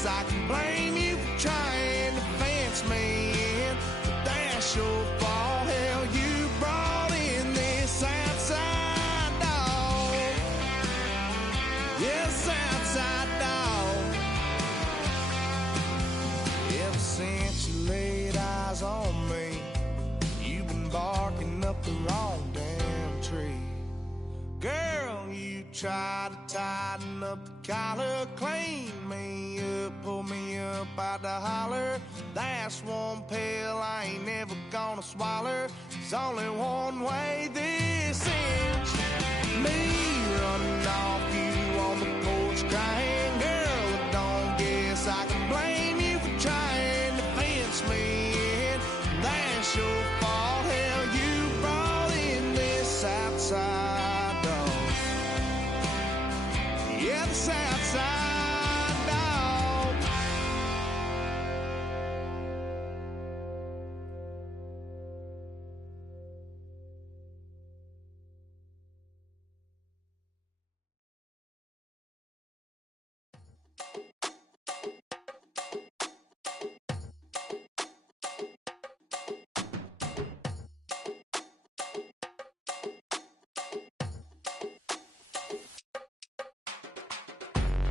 guess I can blame you for trying to fence me in. But that's your fault. Hell, you brought in this outside dog. Yes, outside dog. Ever since you laid eyes on me, you've been barking up the wrong damn tree. Girl, you tried to tighten up the collar, clean me up, pull me up out the holler. That's one pill I ain't never gonna swallow. There's only one way this ends. Me running off you on the porch crying. Girl, I don't guess I can blame you for trying to fence me in. That's your fault. Hell, you brought in this outside dog. Yeah, this outside dog.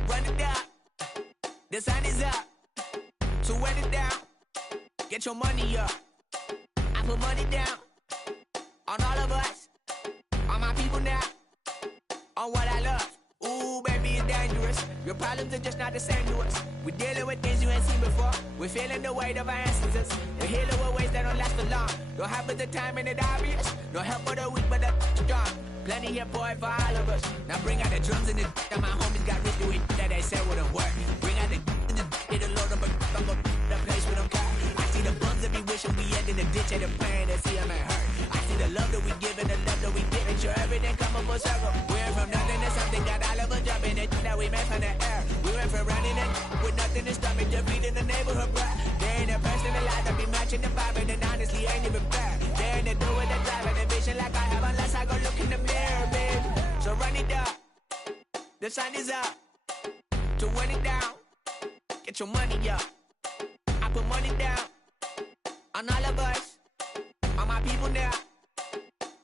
Run it down, the sun is up, so run it down, get your money up. I put money down on all of us, on my people now, on what I love. Ooh, baby, it's dangerous. Your problems are just not the same to us. We're dealing with things you ain't seen before. We're feeling the weight of our ancestors. We're healing with ways that don't last for long. Don't have the time and it's obvious. No help for the weak, but the strong. Plenty here, boy, for all of us. Now bring out the drums and the and my homies got rich doing that they said wouldn't work. Bring out the and the it'll load up I'm gonna the place with them car. I see the bums that be wishing we end in the ditch and the pain that see them ain't hurt. I see the love that we give and the love that we give. And sure everything come up full circle. We went from nothing to something, got all of us jumping it that we made from the air. We went from running it with nothing to stop it, just feeding the neighborhood bruh. There ain't a person alive that be matching the vibe, and honestly ain't even fair. There ain't a do with the drive and the vision like I have unless I go look in the mirror, babe. So run it up, the sun is up, to run it down, get your money up. I put money down on all of us, on my people now,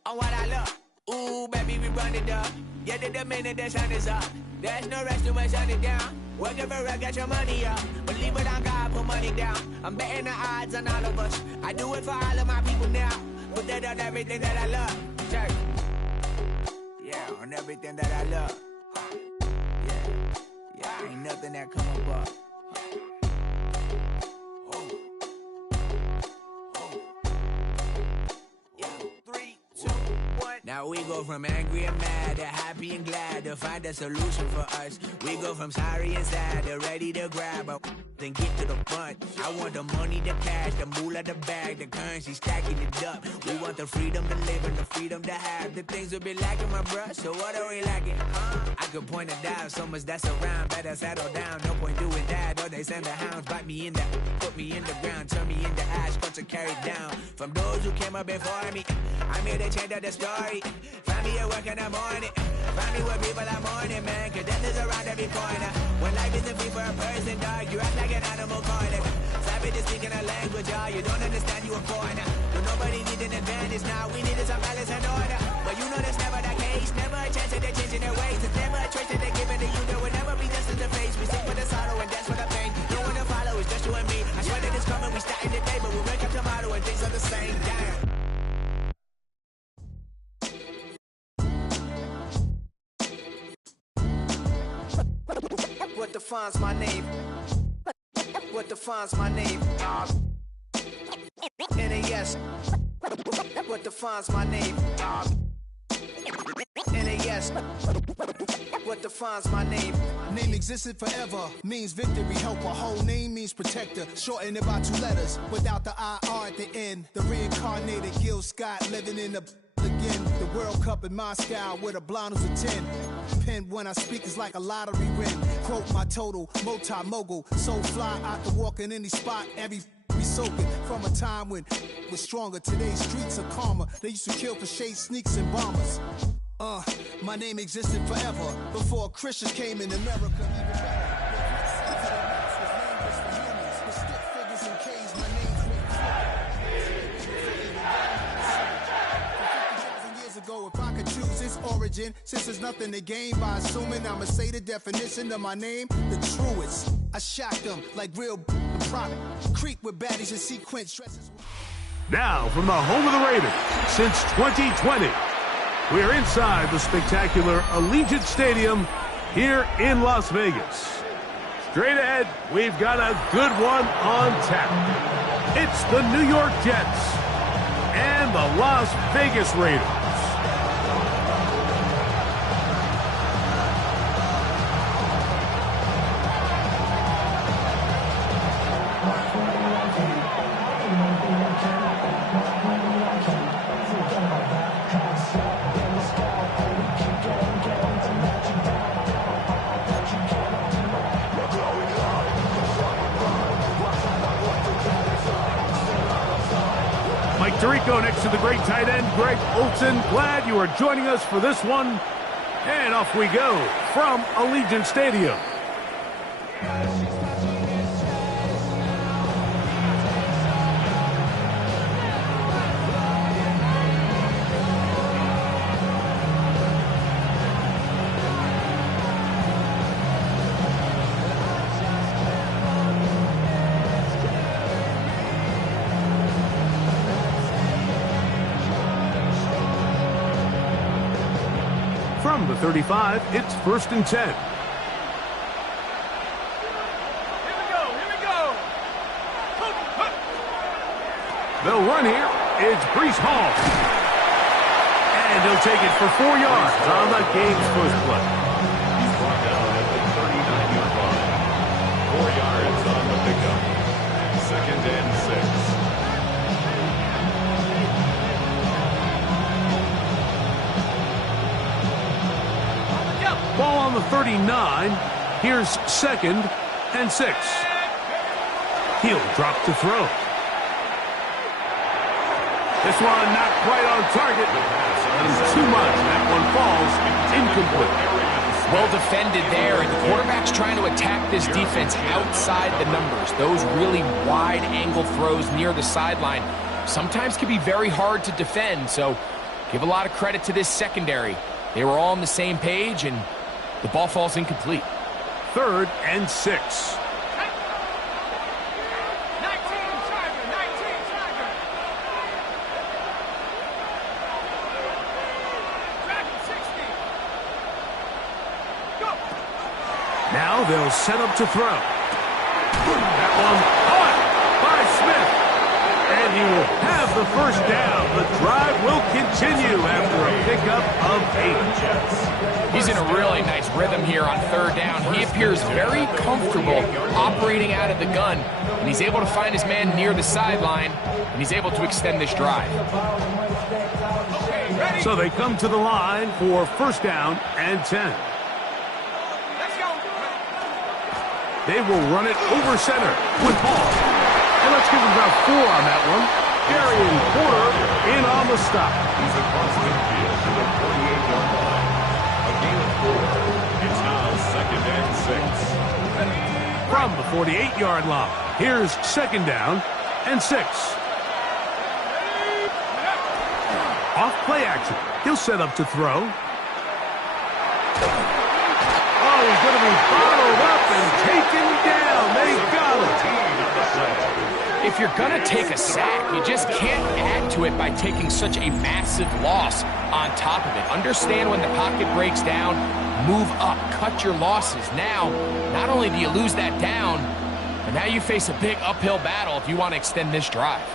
on what I love. Ooh, baby, we run it up. Get it the minute the sun is up. There's no rest to my shut it down. Working for real, get your money up. Believe it on God, put money down. I'm betting the odds on all of us. I do it for all of my people now. Put that on everything that I love. Check. Yeah, on everything that I love. Yeah, ain't nothing that come up. Now we go from angry and mad to happy and glad to find a solution for us. We go from sorry and sad to ready to grab a then get to the front. I want the money, the cash, the moolah, the bag, the currency, stacking it up. We want the freedom to live and the freedom to have. The things will be lacking, my bruh, so what are we lacking? I could point it out, so much that's around. Better settle down, no point doing that. Or they send the hounds, bite me in the, put me in the ground, turn me into ash, got to carry down. From those who came up before me, I'm here to change up the story. Find me at work in the morning, find me where people are mourning, man, cause death is around every corner. When life isn't free for a person, dog, you act like an animal corner. Savage is speaking a language, y'all, you don't understand, you a foreigner. But nobody needs an advantage now, we need some balance and order. But you know that's never the case, never a chance that they're changing their ways. It's never a choice that they're giving to you, there will never be justice to face. We sing for the sorrow and dance for the pain. No one to follow, it's just you and me. I swear that it's coming, we starting today, but we'll wake up tomorrow and things are the same. Damn. What defines my name? What defines my name? NAS. What defines my name? NAS. What defines my name? Name existed forever, means victory, helper. Whole name means protector, shortened it by 2 letters, without the IR at the end. The reincarnated Gil Scott living in the again. The World Cup in Moscow with a blind who's a 10. Pen when I speak is like a lottery win. Quote my total, multi-mogul, so fly I can walk in any spot, every be soaking from a time when was stronger. Today's streets are calmer. They used to kill for shade sneaks and bombers. My name existed forever before Christians came in America. Even better. talking. Since there's nothing to gain by assuming, I'ma say the definition of my name, the truest. I shock them like real product. Creep with baddies and sequence stresses. Now, from the home of the Raiders, since 2020, we're inside the spectacular Allegiant Stadium here in Las Vegas. Straight ahead, we've got a good one on tap. It's the New York Jets and the Las Vegas Raiders. Tirico next to the great tight end, Greg Olsen. Glad you are joining us for this one. And off we go from Allegiant Stadium. From the 35, it's 1st and 10. Here we go. They'll run here. It's Breece Hall. And he'll take it for 4 yards on the game's first play. He's brought down at the 39-yard line. 4 yards on the pickup. 2nd and 6. Ball on the 39. Here's 2nd and 6. He'll drop to throw. This one not quite on target. And too much. That one falls incomplete. Well defended there, and the quarterback's trying to attack this defense outside the numbers. Those really wide-angle throws near the sideline sometimes can be very hard to defend, so give a lot of credit to this secondary. They were all on the same page, and the ball falls incomplete. 3rd and 6. Now they'll set up to throw. That one caught by Smith. And he will have the first down. The drive will continue after a pickup of 8. He's in a really nice rhythm here on 3rd down. He appears very comfortable operating out of the gun, and he's able to find his man near the sideline, and he's able to extend this drive. So they come to the line for 1st down and 10. They will run it over center with Hall. And let's give him about 4 on that one. Darian Porter in on the stop. He's across midfield to the 48-yard line. A gain of 4. It's now 2nd and 6. From the 48-yard line, here's 2nd down and 6. Off play action. He'll set up to throw. Oh, he's going to be followed up and taken down. They got it. If you're going to take a sack, you just can't add to it by taking such a massive loss on top of it. Understand when the pocket breaks down, move up, cut your losses. Now, not only do you lose that down, but now you face a big uphill battle if you want to extend this drive.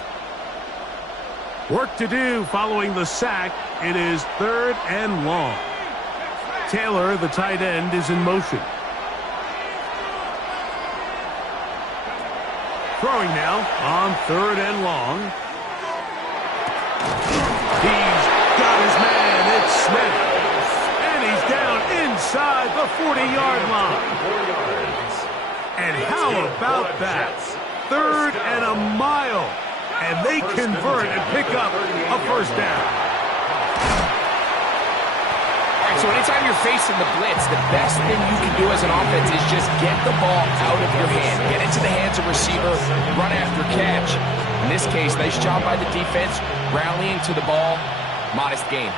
Work to do following the sack. It is 3rd and long. Taylor, the tight end, is in motion. Throwing now on 3rd and long. He's got his man. It's Smith. And he's down inside the 40-yard line. And how about that? 3rd and a mile. And they convert and pick up a 1st down. So anytime you're facing the blitz, the best thing you can do as an offense is just get the ball out of your hand. Get into the hands of receiver, run after catch. In this case, nice job by the defense, rallying to the ball. Modest gain.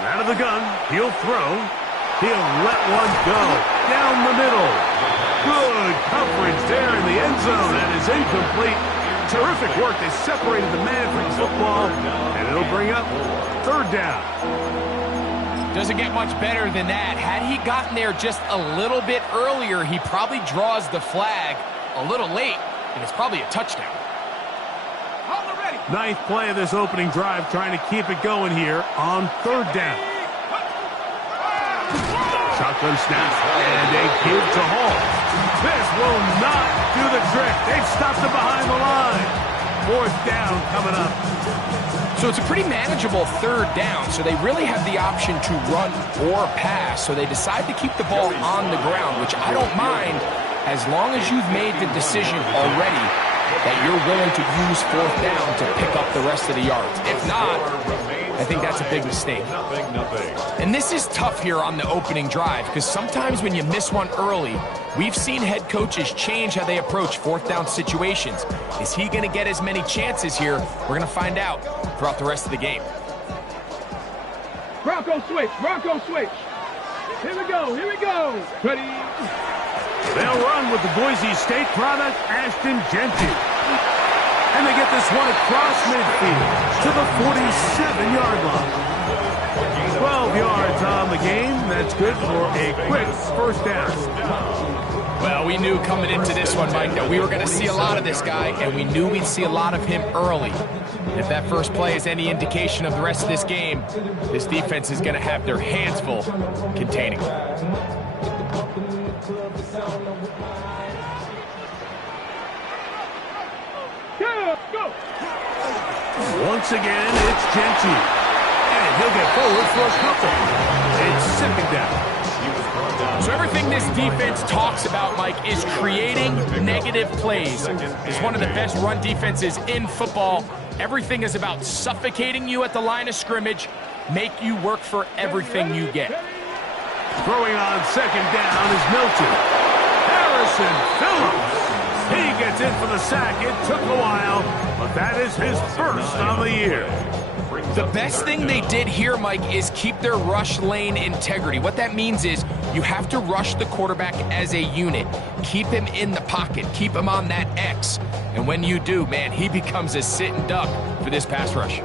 Out of the gun, he'll throw. He'll let one go down the middle. Good coverage there in the end zone. That is incomplete. Terrific work. They separated the man from the football, and it'll bring up third down. Doesn't get much better than that. Had he gotten there just a little bit earlier, he probably draws the flag a little late, and it's probably a touchdown. Ninth play of this opening drive, trying to keep it going here on third down. Shotgun snap, and a give to Hall. This will not do the trick. They've stopped it behind the line. Fourth down coming up. So it's a pretty manageable third down, so they really have the option to run or pass, so they decide to keep the ball on the ground, which I don't mind as long as you've made the decision already that you're willing to use fourth down to pick up the rest of the yards. If not, I think that's a big mistake. And this is tough here on the opening drive, because sometimes when you miss one early, we've seen head coaches change how they approach fourth down situations. Is he going to get as many chances here? We're going to find out throughout the rest of the game. Bronco switch, Bronco switch. Here we go, here we go. Ready? They'll run with the Boise State product, Ashton Genty. And they get this one across midfield to the 47-yard line. 12 yards on the game. That's good for a quick first down. Well, we knew coming into this one, Mike, that we were going to see a lot of this guy, and we knew we'd see a lot of him early. If that first play is any indication of the rest of this game, this defense is going to have their hands full containing him. Once again, it's Genty. And he'll get forward for a couple. It's second down. So everything this defense talks about, Mike, is creating negative plays. It's one of the best run defenses in football. Everything is about suffocating you at the line of scrimmage, make you work for everything you get. Throwing on second down is Milton. Harrison Phillips. He gets in for the sack. It took a while, but that is his first on the year. The best thing they did here, Mike, is keep their rush lane integrity. What that means is you have to rush the quarterback as a unit. Keep him in the pocket. Keep him on that X. And when you do, man, he becomes a sitting duck for this pass rush.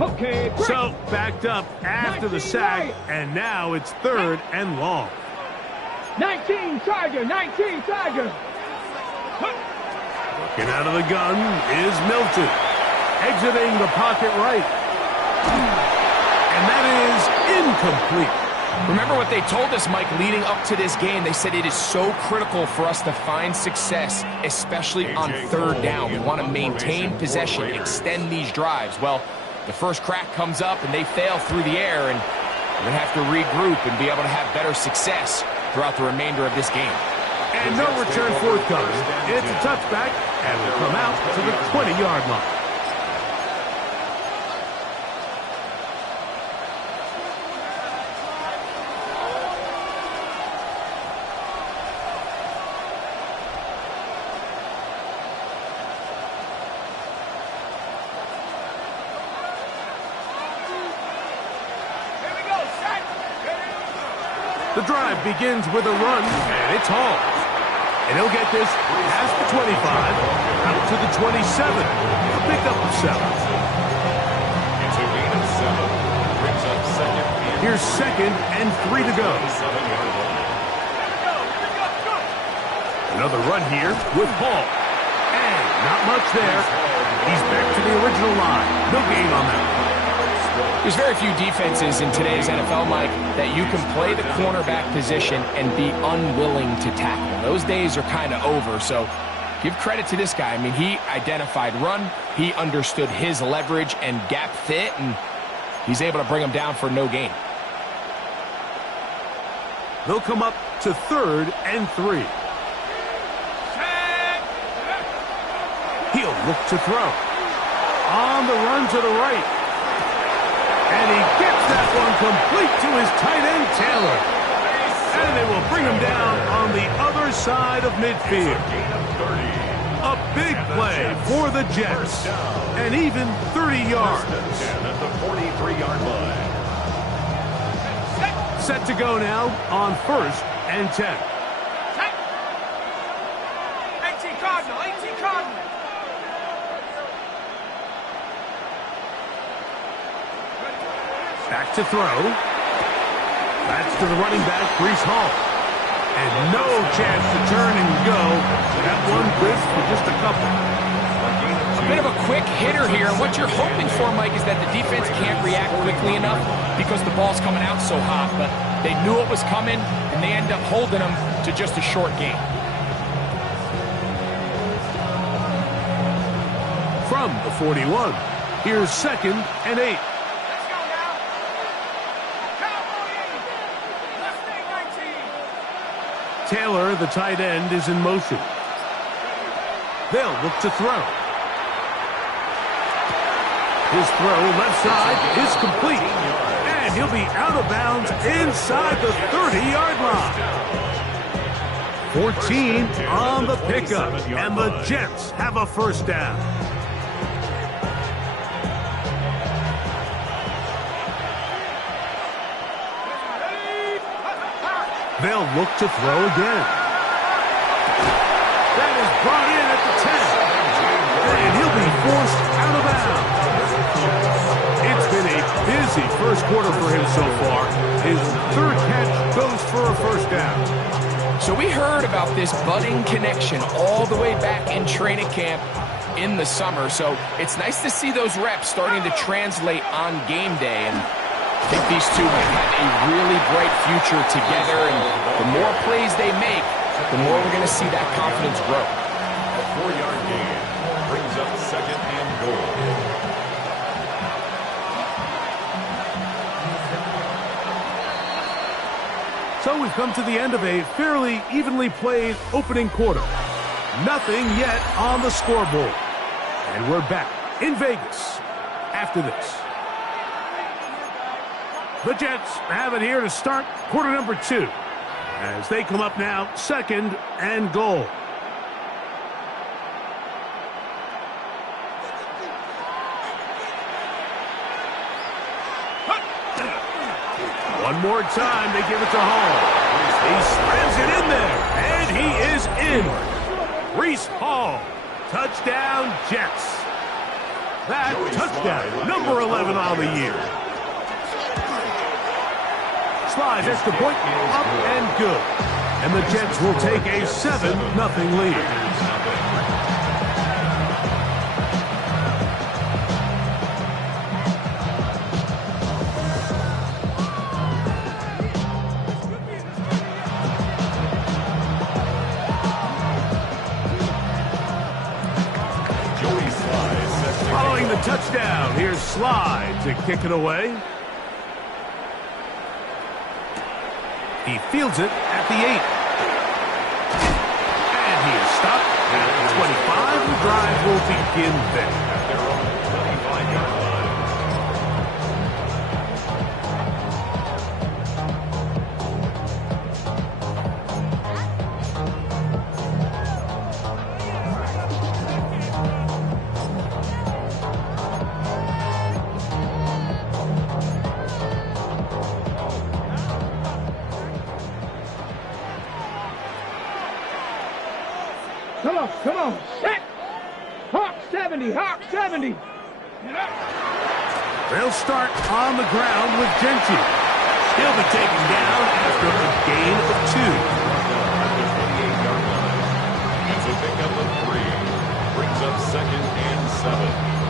Okay, great. So backed up after the sack, and now it's third and long. 19 Tiger, 19 Tiger. Looking out of the gun is Milton. Exiting the pocket right. And that is incomplete. Remember what they told us, Mike, leading up to this game. They said it is so critical for us to find success, especially on third down. We want to maintain possession, extend these drives. Well, the first crack comes up and they fail through the air, and we're going to have to regroup and be able to have better success throughout the remainder of this game. And no return forthcoming. It's a touchback, and will come out to the 20-yard line. The drive begins with a run, and it's Hall. And he'll get this past the 25, out to the 27. A pickup of 7. It's a gain of 7. Brings up second. Here's second and 3 to go. Another run here with Hall. And not much there. He's back to the original line. No gain on that. There's very few defenses in today's NFL, Mike, that you can play the cornerback position and be unwilling to tackle. Those days are kind of over, so give credit to this guy. I mean, he identified run, he understood his leverage and gap fit, and he's able to bring him down for no gain. They'll come up to third and 3. He'll look to throw. On the run to the right. And he gets that one complete to his tight end, Taylor. And they will bring him down on the other side of midfield. A big play for the Jets. And even 30 yards. At the 43-yard line. Set to go now on 1st and 10. 18 Cardinal, 18 Cardinal. Back to throw. That's to the running back, Brees Hall. And no chance to turn and go. That one good for just a couple. A bit of a quick hitter here, and what you're hoping for, Mike, is that the defense can't react quickly enough because the ball's coming out so hot, but they knew it was coming, and they end up holding them to just a short game. From the 41, here's 2nd and 8. Taylor, the tight end, is in motion. They'll look to throw. His throw left side is complete. And he'll be out of bounds inside the 30-yard line. 14 on the pickup, and the Jets have a first down. They'll look to throw again. That is brought in at the 10. And he'll be forced out of bounds. It's been a busy first quarter for him so far. His 3rd catch goes for a first down. So we heard about this budding connection all the way back in training camp in the summer. So it's nice to see those reps starting to translate on game day. And I think these two might have a really bright future together, and the more plays they make, the more we're going to see that confidence grow. A 4-yard gain brings up 2nd and goal. So we've come to the end of a fairly evenly played opening quarter. Nothing yet on the scoreboard. And we're back in Vegas after this. The Jets have it here to start quarter number 2 as they come up now 2nd and goal. One more time, they give it to Hall. He slams it in there, and he is in. Brees Hall, touchdown Jets. That touchdown, number 11 on the year. Slides extra point, up and good. And the Jets will take a 7-0 lead. Following the touchdown, here's Slide to kick it away. He fields it at the 8. And he is stopped at the 25. The drive will begin there. At their own 25-yard line. Come on. Set. Hawk 70, Hawk 70. They'll start on the ground with Genty. He'll be taken down after a gain of 2. At the 28-yard line. It's a pickup of 3. Brings up 2nd and 7.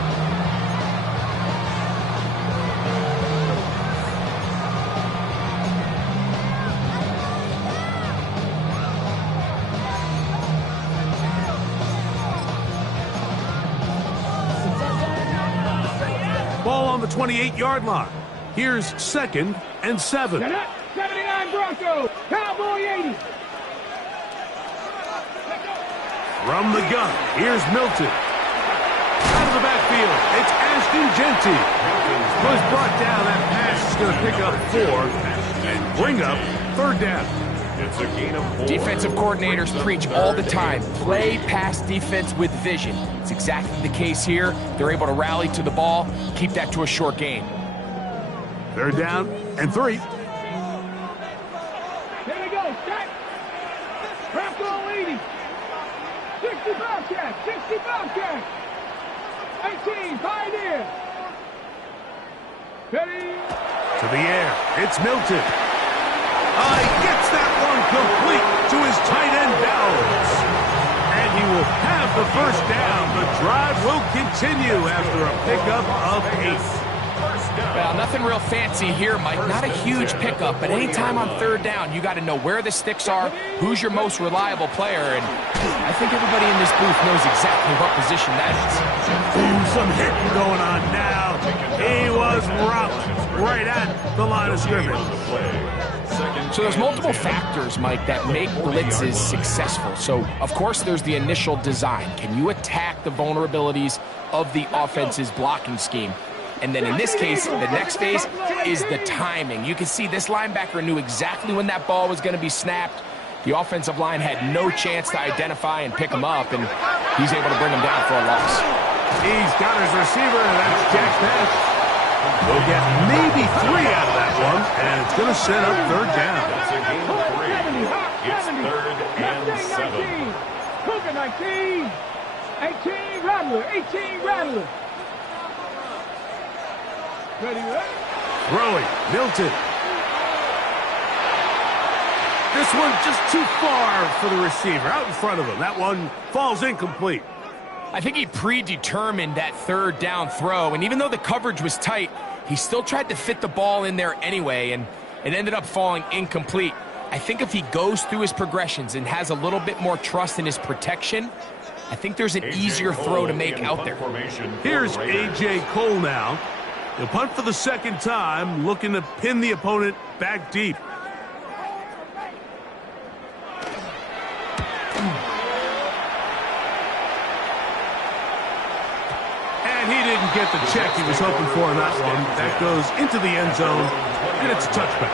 Ball on the 28-yard line. Here's 2nd and 7. 79 Broncos. Cowboy 80. From the gun, here's Milton. Out of the backfield, it's Ashton Genty. Was brought down. That pass is going to pick up 4 and bring up 3rd down. It's a gain of 4. Defensive coordinators preach all the time, play pass defense with vision. It's exactly the case here. They're able to rally to the ball, keep that to a short gain. 3rd down and 3. go. Stack. Wrap on 80. 60 Bobcat. 60 Bobcat. 18. Pioneer. Ready. To the air. It's Milton. He gets that one complete to his tight end Downs. And he will have the first down. The drive will continue after a pickup of 8. Well, nothing real fancy here, Mike. Not a huge pickup, but anytime on third down, you got to know where the sticks are, who's your most reliable player, and I think everybody in this booth knows exactly what position that is. Some hitting going on now. He was rocked right at the line of scrimmage. So there's multiple factors, Mike, that make blitzes successful. So, of course, there's the initial design. Can you attack the vulnerabilities of the offense's blocking scheme? And then in this case, the next phase is the timing. You can see this linebacker knew exactly when that ball was going to be snapped. The offensive line had no chance to identify and pick him up, and he's able to bring him down for a loss. He's got his receiver, and that's Jack Nash. We'll get maybe 3 out of that one, and it's going to set up third down. That's a gain of 3. It's 3rd and 7. Cougar 19. 18 Rattler. 18 Rattler. Ready, ready? Throwing, Milton. This one just too far for the receiver, out in front of him. That one falls incomplete. I think he predetermined that third down throw, and even though the coverage was tight, he still tried to fit the ball in there anyway, and it ended up falling incomplete. I think if he goes through his progressions and has a little bit more trust in his protection, I think there's an easier throw to make out there. Here's A.J. Cole now. He'll punt for the second time, looking to pin the opponent back deep. And he didn't get the check he was hoping for in that one. That goes into the end zone, and it's a touchback.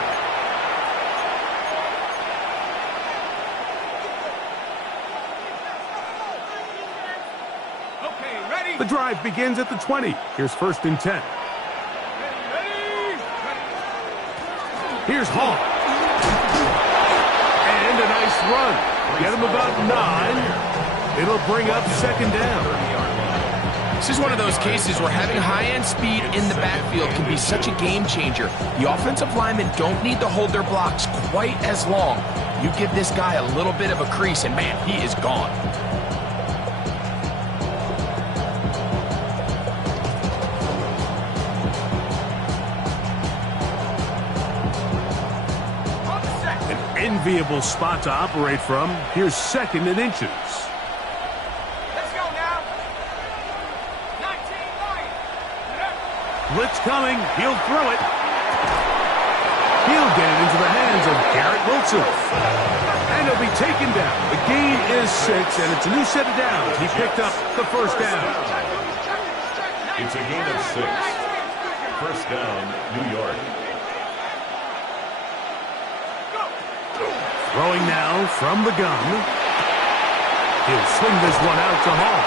Okay, ready? The drive begins at the 20. Here's 1st and 10. Here's Hall. And a nice run. Get him about 9. It'll bring up 2nd down. This is one of those cases where having high-end speed in the backfield can be such a game changer. The offensive linemen don't need to hold their blocks quite as long. You give this guy a little bit of a crease, and man, he is gone. Enviable spot to operate from. Here's 2nd and inches. Let's go now. 19-9. Blitz coming. He'll throw it. He'll get it into the hands of Garrett Wilson. And he'll be taken down. The gain is 6, and it's a new set of downs. He picked up the first down. It's a gain of 6. First down, New York. Throwing now from the gun. He'll swing this one out to Hall.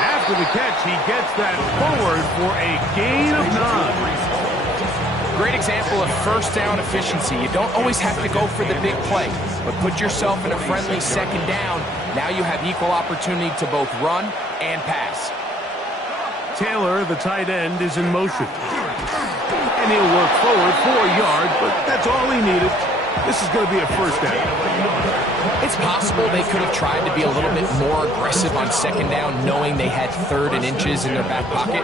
After the catch, he gets that forward for a gain of 9. Great example of first down efficiency. You don't always have to go for the big play, but put yourself in a friendly 2nd down. Now you have equal opportunity to both run and pass. Taylor, the tight end, is in motion. And he'll work forward for a yard, but that's all he needed. This is going to be a first down. It's possible they could have tried to be a little bit more aggressive on 2nd down, knowing they had 3rd and inches in their back pocket.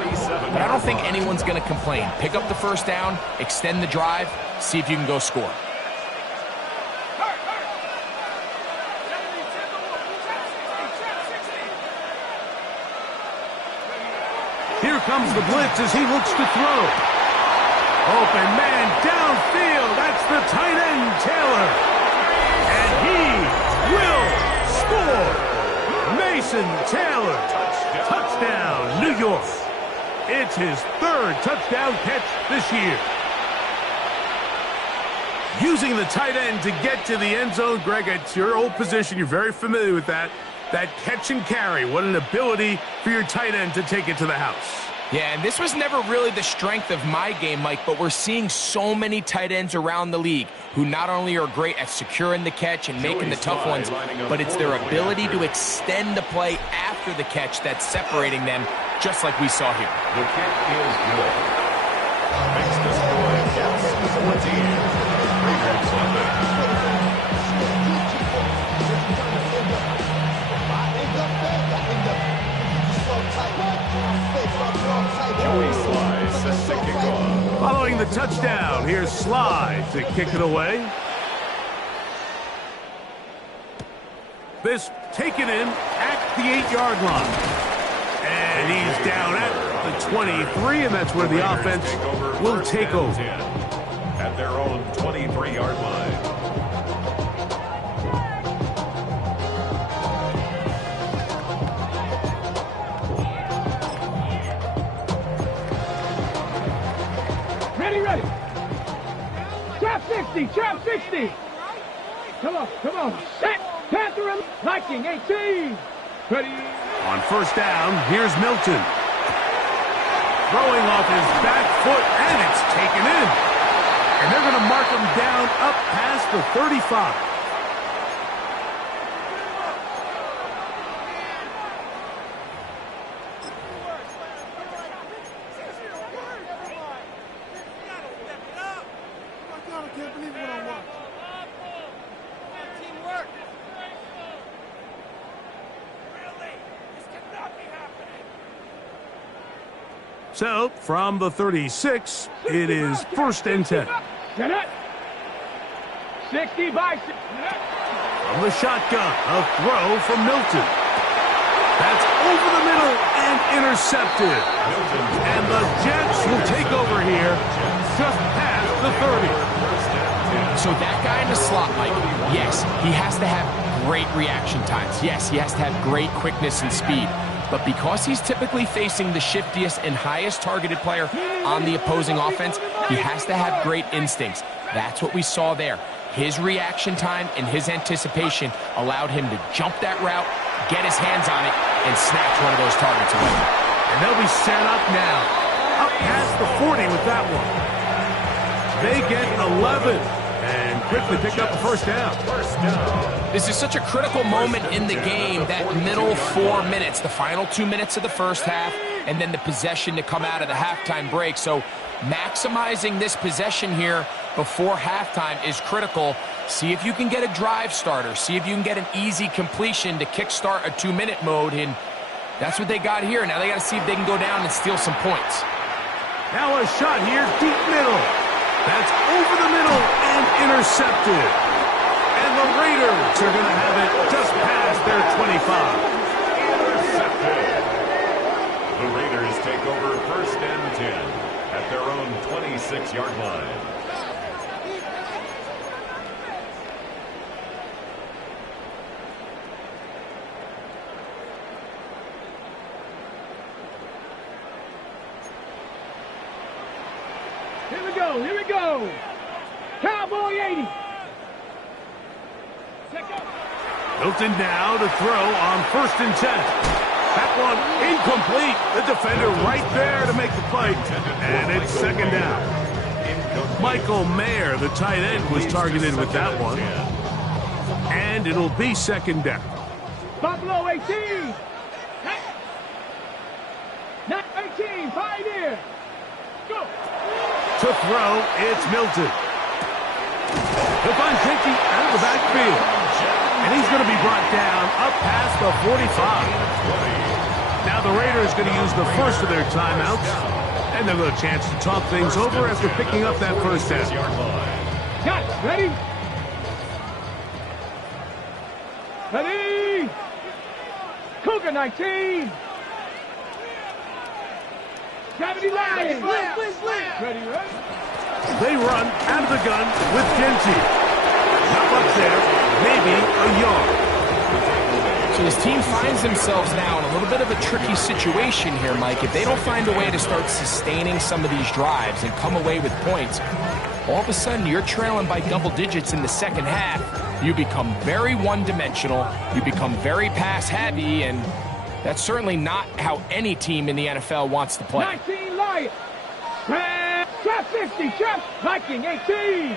But I don't think anyone's going to complain. Pick up the first down, extend the drive, see if you can go score. Here comes the blitz as he looks to throw. Open man downfield. That's the tight end, Taylor. And he will score. Mason Taylor. Touchdown, New York. It's his 3rd touchdown catch this year. Using the tight end to get to the end zone, Greg, it's your old position. You're very familiar with that. That catch and carry. What an ability for your tight end to take it to the house. Yeah, and this was never really the strength of my game, Mike, but we're seeing so many tight ends around the league who not only are great at securing the catch and making the tough ones, but it's their ability to extend the play after the catch that's separating them, just like we saw here. The kick is good. Makes the score yes, 20. Raiders nothing. Following the touchdown, here's Sly to kick it away. This taken in at the 8-yard line. And he's down at the 23, and that's where the offense will take over. At their own 23-yard line. Ready. Trap 60, trap 60. Come on. Set. Panther and Viking 18. Ready. On first down, here's Milton. Throwing off his back foot, and it's taken in. And they're going to mark him down up past the 35. So, from the 36, it is 1st and 10. 60 by 6. From the shotgun, a throw from Milton. That's over the middle and intercepted. And the Jets will take over here just past the 30. So that guy in the slot, Mike, yes, he has to have great reaction times. Yes, he has to have great quickness and speed. But because he's typically facing the shiftiest and highest targeted player on the opposing offense, he has to have great instincts. That's what we saw there. His reaction time and his anticipation allowed him to jump that route, get his hands on it, and snatch one of those targets away. And they'll be set up now. Up past the 40 with that one. They get 11 and quickly pick up the first down. This is such a critical moment in the game, that middle 4 minutes, the final 2 minutes of the first half, and then the possession to come out of the halftime break. So maximizing this possession here before halftime is critical. See if you can get a drive starter. See if you can get an easy completion to kickstart a 2-minute mode, and that's what they got here. Now they got to see if they can go down and steal some points. Now a shot here, deep middle. That's over the middle and intercepted. And the Raiders are going to have it just past their 25. Intercepted. The Raiders take over 1st and 10 at their own 26-yard line. Here we go. Cowboy 80. Milton now to throw on 1st and 10. That one incomplete. The defender right there to make the play. And it's 2nd down. Michael Mayer, the tight end, was targeted with that one. And it'll be 2nd down. Buffalo 18. Not 18. Pioneer. Go. To throw, it's Milton. He'll find Pinky out of the backfield. And he's going to be brought down up past the 45. Now the Raiders going to use the first of their timeouts. And they'll get a chance to talk things over after picking up that first down. Got it. Ready? Ready? Cougar 19. 70 Lions. Ready? They run out of the gun with Genty. Not much there, maybe a yard. So this team finds themselves now in a little bit of a tricky situation here, Mike. If they don't find a way to start sustaining some of these drives and come away with points, all of a sudden you're trailing by double digits in the second half. You become very one-dimensional. You become very pass-heavy, and That's certainly not how any team in the NFL wants to play. 19 Lions. Trap 60. Trap Viking 18.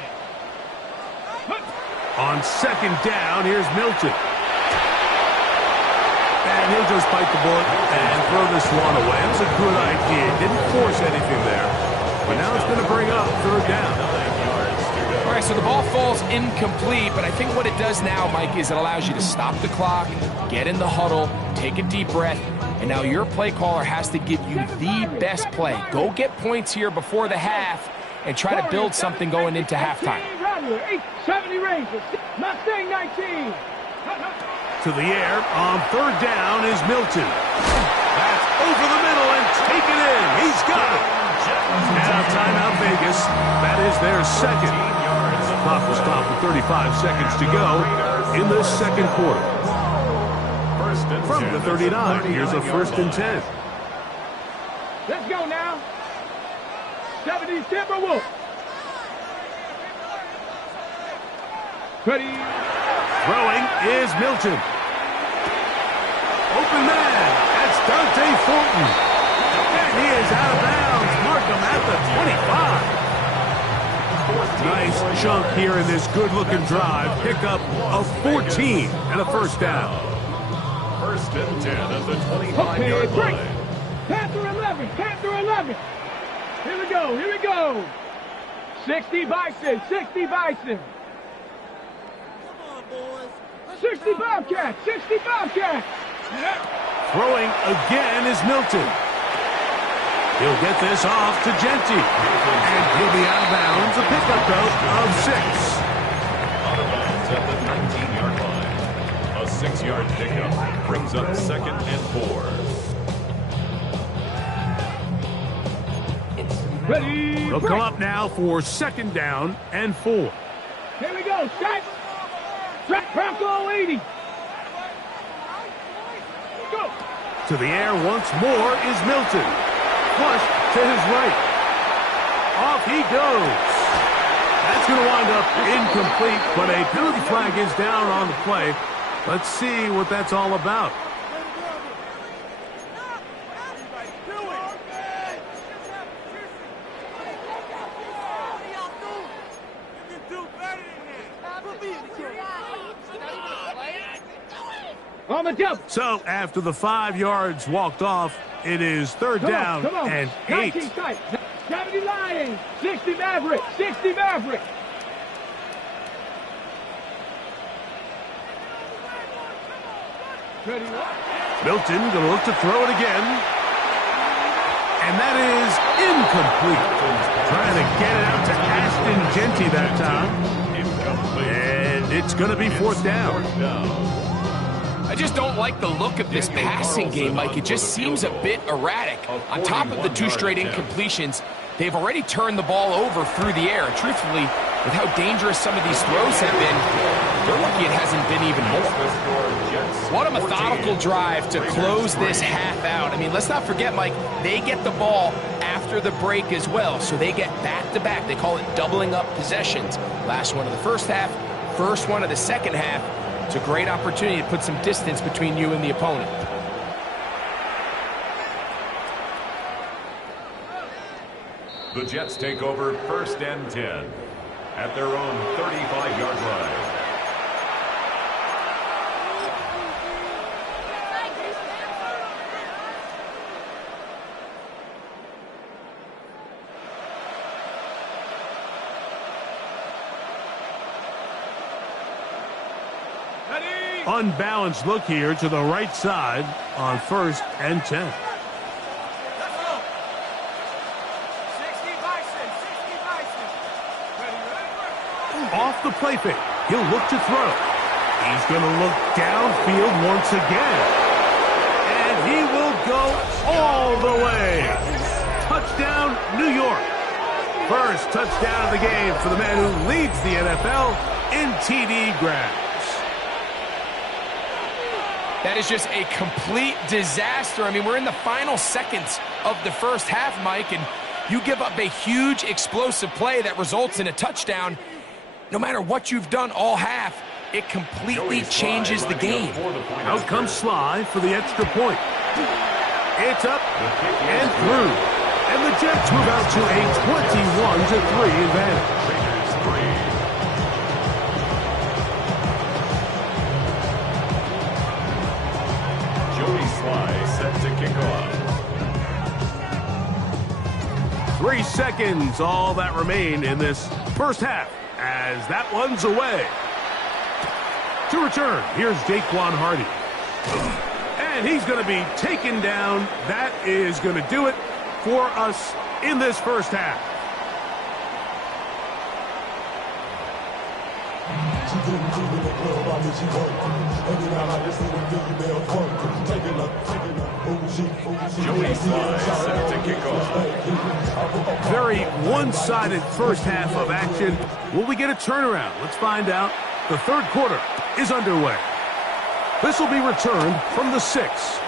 On second down, here's Milton. And he'll just bite the bullet and throw this one away. It was a good idea. Didn't force anything there. But now it's going to bring up third down. All right, so the ball falls incomplete, but I think what it does now, Mike, is it allows you to stop the clock, get in the huddle, take a deep breath, and now your play caller has to give you the best play. Go get points here before the half and try to build something going into halftime. 70 Rangers. Mustang 19. To the air on third down is Milton. That's over the middle and taken in. He's got it. Now timeout Vegas. That is their second. The clock will stop with 35 seconds to go in the second quarter. From the 39, here's a 1st and 10. Let's go now. 70 Timberwolves. Ready. Throwing is Milton. Open man. That's Dante Fulton. And he is out of bounds. Mark him at the 25. Nice chunk here in this good-looking drive. Pickup of 14 and a 1st down. 1st and 10 at the 25-yard line. Panther 11. Panther 11. Here we go. Here we go. 60 Bison. 60 Bison. 60 Bobcats. 60 Bobcats. Throwing again is Milton. He'll get this off to Genty. And he'll be out of bounds. A pickup, though, of 6. Out of bounds at the 19-yard line. A 6-yard pickup brings up 2nd and 4. Ready. They'll come up now for 2nd down and 4. Here we go. Strike. Strike. Bronco 80. Go. To the air once more is Milton. Flush to his right. Off he goes. That's going to wind up incomplete, but a penalty flag is down on the play. Let's see what that's all about. On the jump. So after the 5 yards walked off, it is 3rd down and 8. 70 Lions. 60 Maverick. 60 Maverick. Ready. Milton going to look to throw it again. And that is incomplete. Trying to get it out to Ashton Genty that time. And it's going to be 4th down. I just don't like the look of this passing game, Mike. It just seems a bit erratic. On top of the 2 straight incompletions, they've already turned the ball over through the air. And truthfully, with how dangerous some of these throws have been, they're lucky it hasn't been even more. What a methodical drive to close this half out. I mean, let's not forget, Mike, they get the ball after the break as well, so they get back-to-back. They call it doubling up possessions. Last one of the first half, first one of the second half. It's a great opportunity to put some distance between you and the opponent. The Jets take over 1st and 10 at their own 35-yard line. Unbalanced look here to the right side on 1st and 10. Off the play fake. He'll look to throw. He's going to look downfield once again. And he will go all the way. Touchdown, New York. First touchdown of the game for the man who leads the NFL in TD grabs. That is just a complete disaster. I mean, we're in the final seconds of the first half, Mike, and you give up a huge explosive play that results in a touchdown. No matter what you've done all half, it completely changes the game. Out comes Sly for the extra point. It's up and through. And the Jets move out to a 21-3 advantage. Sly set to kick off. 3 seconds, all that remain in this first half, as that one's away. To return, here's Jaquan Hardy. And he's going to be taken down. That is going to do it for us in this first half. Very one-sided first half of action. Will we get a turnaround? Let's find out. The third quarter is underway. This will be returned from the 6.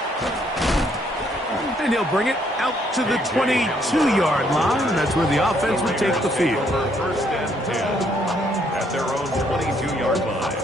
And he'll bring it out to the 22-yard line. That's where the offense would take the field. First and 10 at their own 22-yard line.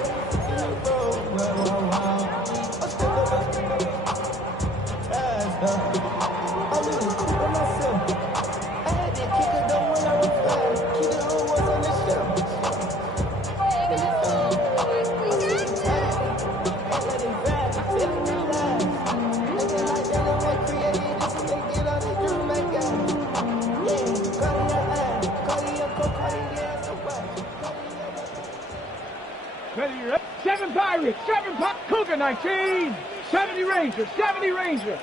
Seven Pirates, 7 Cougar 19, 70 Ranger, 70 Ranger.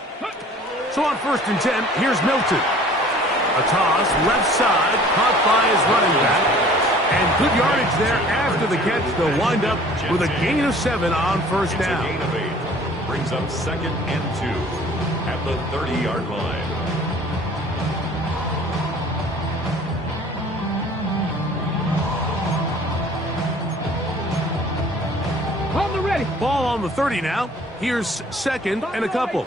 So on first and 10, here's Milton. A toss, left side, caught by his running back. And good yardage there after the catch. They'll wind up with a gain of 7 on first down. It's a gain of 8. Brings up 2nd and 2 at the 30-yard line. Ball on the 30 now. Here's 2nd and a couple.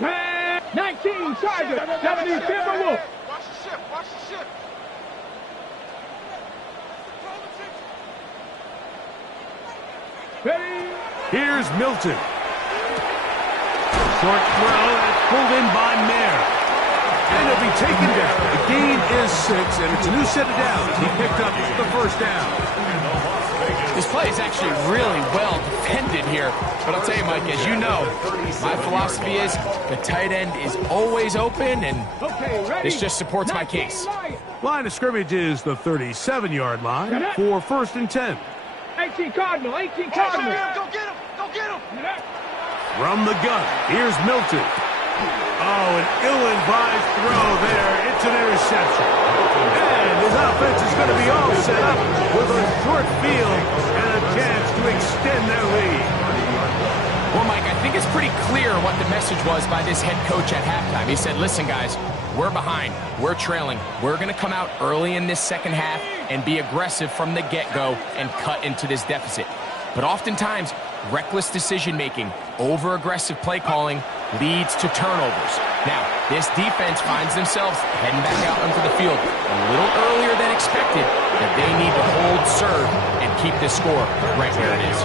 19, Charger, 70, Timberwolf. Watch the ship, watch the ship. Here's Milton. Short throw, that's pulled in by Mayer. And it'll be taken down. The gain is 6, and it's a new set of downs. He picked up the first down. This play is actually really well defended here. But I'll tell you, Mike, as you know, my philosophy is the tight end is always open, and this just supports my case. Line of scrimmage is the 37-yard line for first and 10. 18 Cardinal, 18 Cardinal. Go get him, go get him. From the gun, here's Milton. Oh, an ill-advised throw there. It's an interception. And his offense is going to be all set up with a short field and a chance to extend their lead. Well, Mike, I think it's pretty clear what the message was by this head coach at halftime. He said, listen, guys, we're behind. We're trailing. We're going to come out early in this second half and be aggressive from the get-go and cut into this deficit. But oftentimes, reckless decision-making, over-aggressive play calling leads to turnovers. Now, this defense finds themselves heading back out onto the field a little earlier than expected, that they need to hold serve and keep this score right where it is.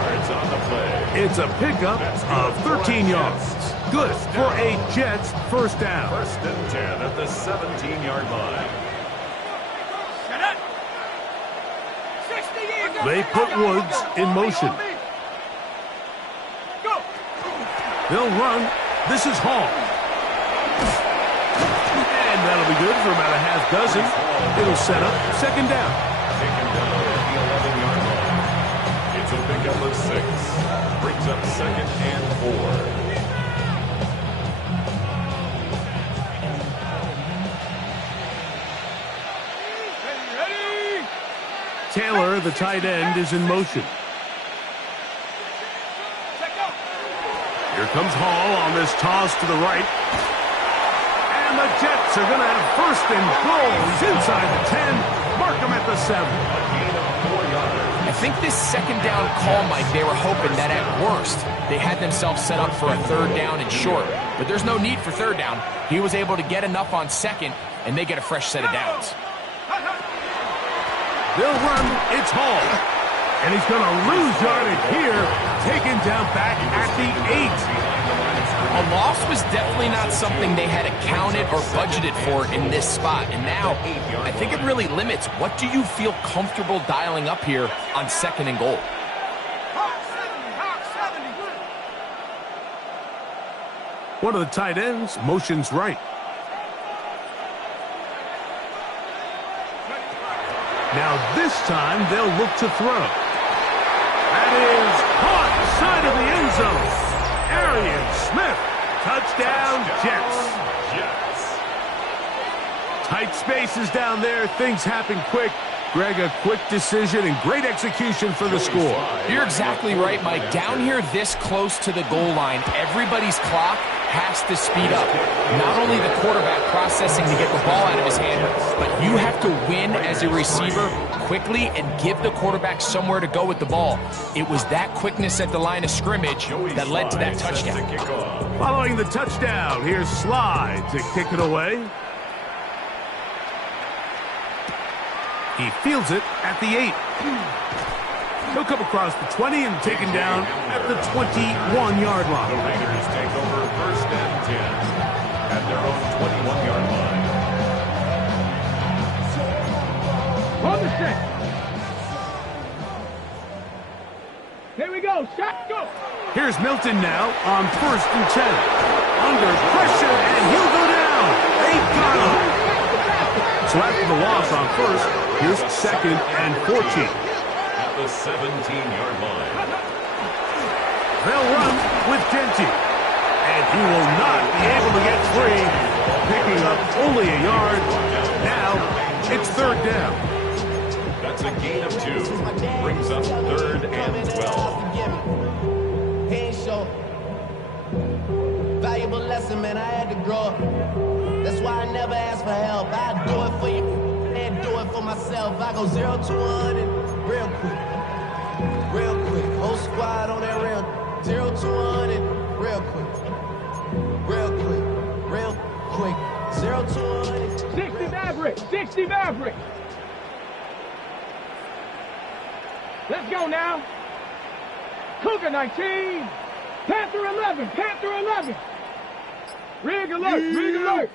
It's a pickup of 13 yards. Good for a Jets first down. First and 10 at the 17-yard line. They put Woods in motion. They'll run. This is Hall. And that'll be good for about a half dozen. It'll set up second down. Taken down at the 11-yard line. It's a pickup of 6. Brings up 2nd and 4. Taylor, the tight end, is in motion. Here comes Hall on this toss to the right. And the Jets are going to have first and goal. He's inside the 10. Mark him at the 7. I think this second down call, Mike, they were hoping that at worst they had themselves set up for a third down and short. But there's no need for third down. He was able to get enough on second, and they get a fresh set of downs. They'll run. It's Hall. And he's going to lose yardage here, taken down back at the 8. A loss was definitely not something they had accounted or budgeted for in this spot. And now, I think it really limits what do you feel comfortable dialing up here on 2nd and goal. One of the tight ends motions right. Now this time they'll look to throw. That is caught side of the end zone. Arian Smith, touchdown Jets. Tight spaces down there, things happen quick. Greg, a quick decision and great execution for the score. You're exactly right, Mike. Down here this close to the goal line, everybody's clock has to speed up. Not only the quarterback processing to get the ball out of his hand, but you have to win as a receiver quickly and give the quarterback somewhere to go with the ball. It was that quickness at the line of scrimmage that led to that touchdown. Following the touchdown, here's Slide to kick it away. He fields it at the 8. He'll come across the 20 and taken down at the 21-yard line. The Raiders take over 1st and 10 at their own 21-yard line. On the set. Here we go. Shot, go. Here's Milton now on 1st and 10. Under pressure, and he'll go down. They got him. So after the loss on 1st, here's 2nd and 14. At the 17-yard line. They'll run with Denty. And he will not be able to get free, picking up only a yard. Now it's 3rd down. That's a gain of 2. Brings up 3rd and 12. Ain't show. Valuable lesson, man. I had to grow up. That's why I never ask for help. I do it for you and do it for myself. I go 0 to 100 real quick. Real quick. Whole squad on that real 0 to 100 real quick. Real quick. Real quick. 0 to 100. 60 Maverick. 60 Maverick. Let's go now. Cougar 19. Panther 11. Panther 11. Rig alert. Rig alert.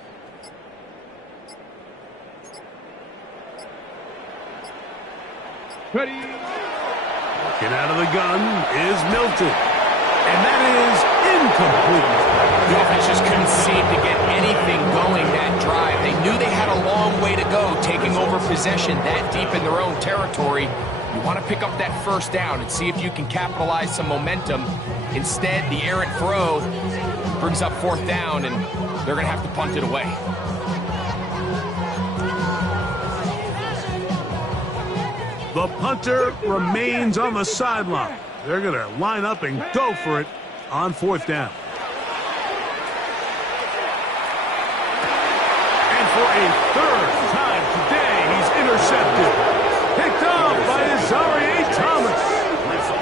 Ready. Looking out of the gun is Milton. And that is incomplete. The offense just couldn't seem to get anything going that drive. They knew they had a long way to go, taking over possession that deep in their own territory. You want to pick up that 1st down and see if you can capitalize some momentum. Instead, the errant throw brings up 4th down, and they're going to have to punt it away. The punter remains on the sideline. They're going to line up and go for it on 4th down. And for a 3rd time today, he's intercepted. Picked off by Azariah Thomas.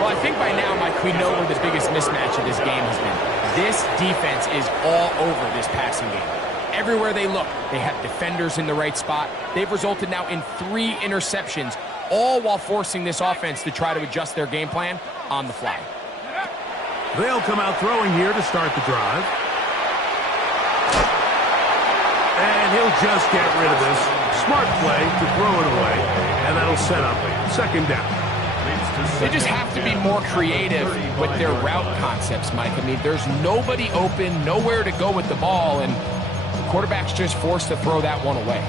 Well, I think by now, Mike, we know where the biggest mismatch of this game has been. This defense is all over this passing game. Everywhere they look, they have defenders in the right spot. They've resulted now in 3 interceptions, all while forcing this offense to try to adjust their game plan on the fly. They'll come out throwing here to start the drive. And he'll just get rid of this. Smart play to throw it away, and that'll set up 2nd down. They just have to be more creative with their route concepts, Mike. I mean, there's nobody open, nowhere to go with the ball, and the quarterback's just forced to throw that one away.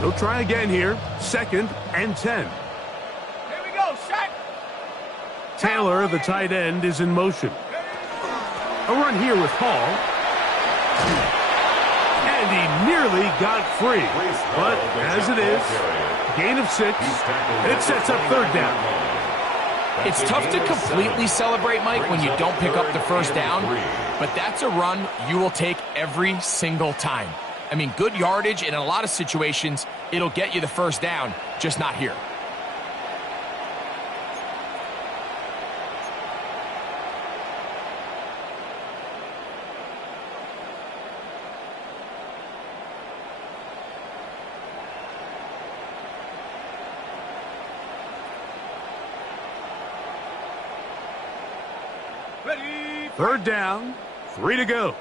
They'll try again here. 2nd and 10. Here we go. Shot. Taylor, the tight end, is in motion. A run here with Hall. And he nearly got free. But as it is, gain of 6. It sets up 3rd down. It's tough to completely celebrate, Mike, when you don't pick up the 1st down. But that's a run you will take every single time. I mean, good yardage, and in a lot of situations, it'll get you the 1st down, just not here. Third down, 3 to go.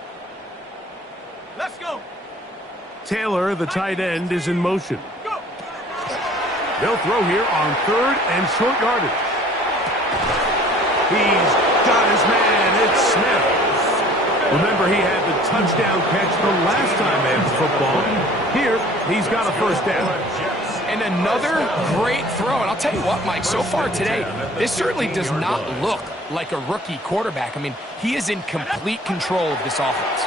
Let's go. Taylor, the tight end, is in motion. They'll throw here on third and short yardage. He's got his man. It's Smith. Remember, he had the touchdown catch the last time they had football. Here, he's got a first down. And another great throw. And I'll tell you what, Mike, so far today, this certainly does not look like a rookie quarterback. I mean, he is in complete control of this offense.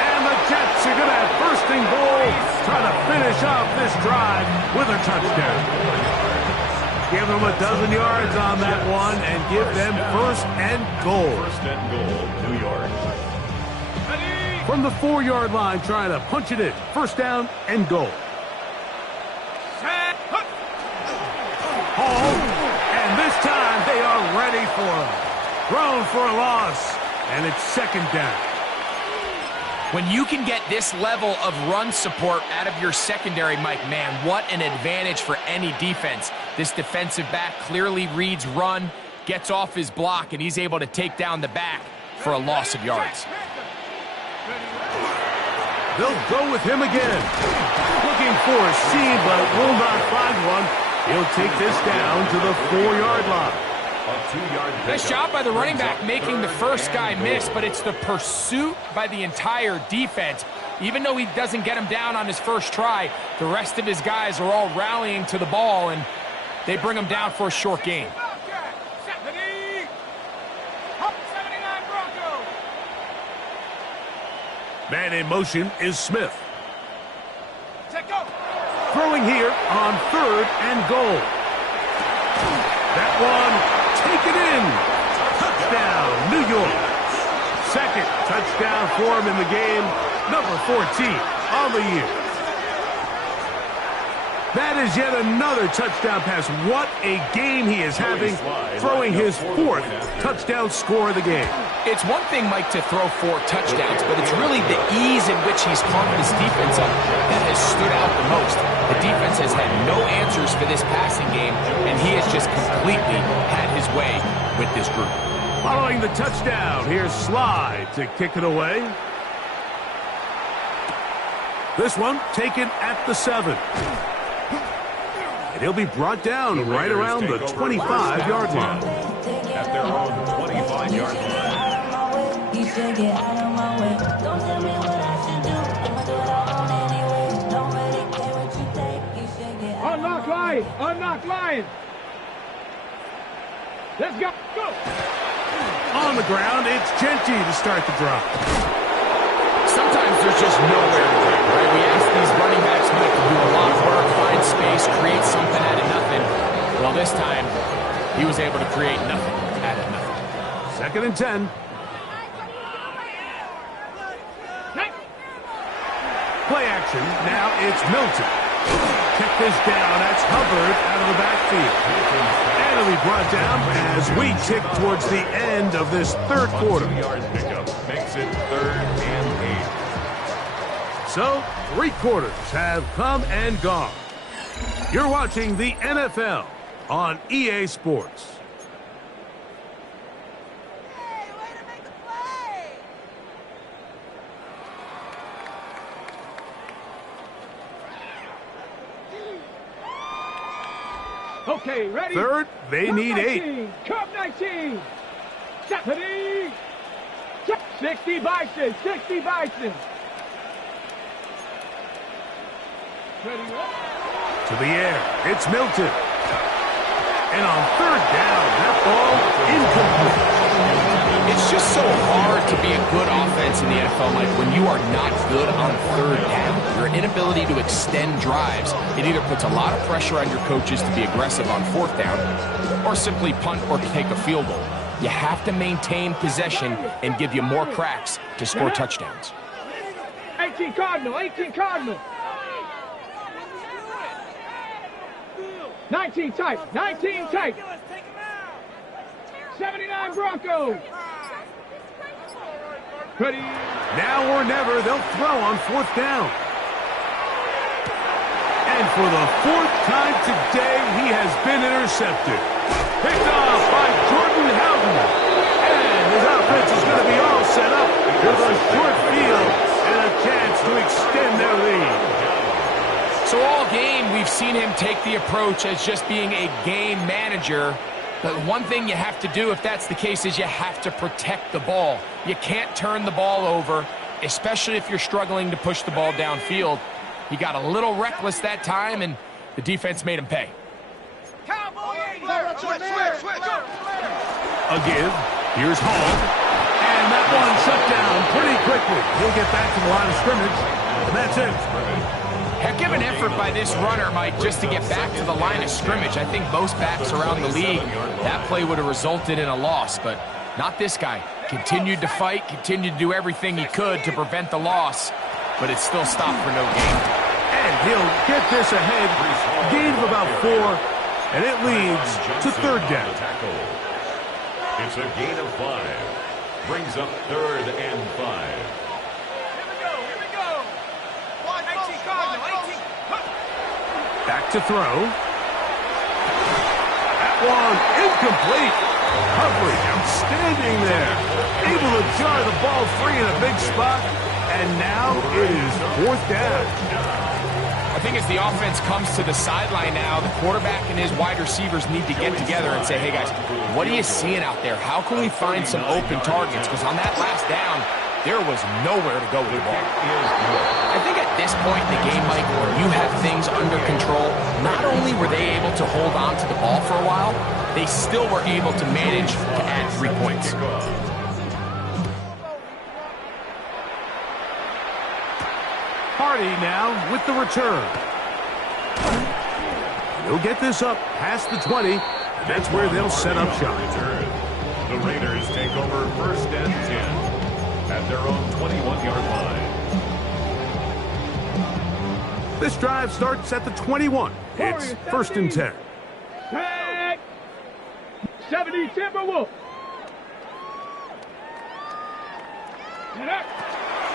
And the Jets are going to have first and goal, trying to finish off this drive with a touchdown. Give them a dozen yards on that one and give them first and goal. First and goal, 2 yards. From the 4-yard line, trying to punch it in. First down and goal. Hall, and this time they are ready for him. Thrown for a loss, and it's second down. When you can get this level of run support out of your secondary, Mike, man, what an advantage for any defense. This defensive back clearly reads run, gets off his block, and he's able to take down the back for a loss of yards. They'll go with him again. Looking for a seam, but will not find one. He'll take this down to the 4-yard line. Nice job by the running back making the first guy miss, but it's the pursuit by the entire defense. Even though he doesn't get him down on his first try, the rest of his guys are all rallying to the ball, and they bring him down for a short gain. Man in motion is Smith. Throwing here on third and goal. That one taken in. Touchdown, New York. Second touchdown for him in the game. Number 14 on the year. That is yet another touchdown pass. What a game he is having, throwing his 4th touchdown score of the game. It's one thing, Mike, to throw 4 touchdowns, but it's really the ease in which he's hung this defense up that has stood out the most. The defense has had no answers for this passing game, and he has just completely had his way with this group. Following the touchdown, here's Slide to kick it away. This one taken at the 7. And he'll be brought down right around the 25-yard line. At their own 25-yard line. Unlock line! Unlock line! Let's go! Go! On the ground, it's Genty to start the drive. Sometimes there's just nowhere to go, right? We ask these running backs, Mike, to do a lot of work, find space, create something out of nothing. Well, this time, he was able to create nothing out of nothing. Second and 10. Play action. Now it's Milton. Check this down. That's Hubbard out of the backfield. And it'll be brought down as we tick towards the end of this third quarter. 2-yard pickup makes it 3rd and 8. So, 3 quarters have come and gone. You're watching the NFL on EA Sports. Okay, ready? Third, they need 8. Cup 19. Ready? 60 Bison. 60 Bison. Ready? To the air, it's Milton. And on third down, that ball incomplete. It's just so hard to be a good offense in the NFL, Mike, when you are not good on third down. Your inability to extend drives, it either puts a lot of pressure on your coaches to be aggressive on 4th down or simply punt or take a field goal. You have to maintain possession and give you more cracks to score touchdowns. 18 Cardinal. 18 Cardinal. 19 type. 19 type. 79 Broncos. Ready? Now or never, they'll throw on 4th down. And for the 4th time today, he has been intercepted. Picked off by Jordan Houghton. And his offense is going to be all set up with a short field and a chance to extend their lead. So all game, we've seen him take the approach as just being a game manager. But one thing you have to do if that's the case is you have to protect the ball. You can't turn the ball over, especially if you're struggling to push the ball downfield. He got a little reckless that time, and the defense made him pay. A give. Here's Hall. And that one shut down pretty quickly. He'll get back to the line of scrimmage, and that's it. Heck of an effort by this runner, Mike, just to get back to the line of scrimmage. I think most backs around the league, that play would have resulted in a loss, but not this guy. Continued to fight, continued to do everything he could to prevent the loss, but it still stopped for no gain. And he'll get this ahead. Gain of about 4, and it leads to third down. It's a gain of 5. Brings up 3rd and 5. Back to throw. That one incomplete. Coverage outstanding there. Able to jar the ball free in a big spot. And now it is 4th down. I think as the offense comes to the sideline now, the quarterback and his wide receivers need to get together and say, hey guys, what are you seeing out there? How can we find some open targets? Because on that last down, there was nowhere to go with the ball. I think at this point in the game, Mike, where you have things under control, not only were they able to hold on to the ball for a while, they still were able to manage to add 3 points. Hardy now with the return. He'll get this up past the 20, and that's where they'll set up shop. The Raiders take over 1st and 10. At their own 21-yard line. This drive starts at the 21. It's 1st and 10. Tag! 70 Timberwolf.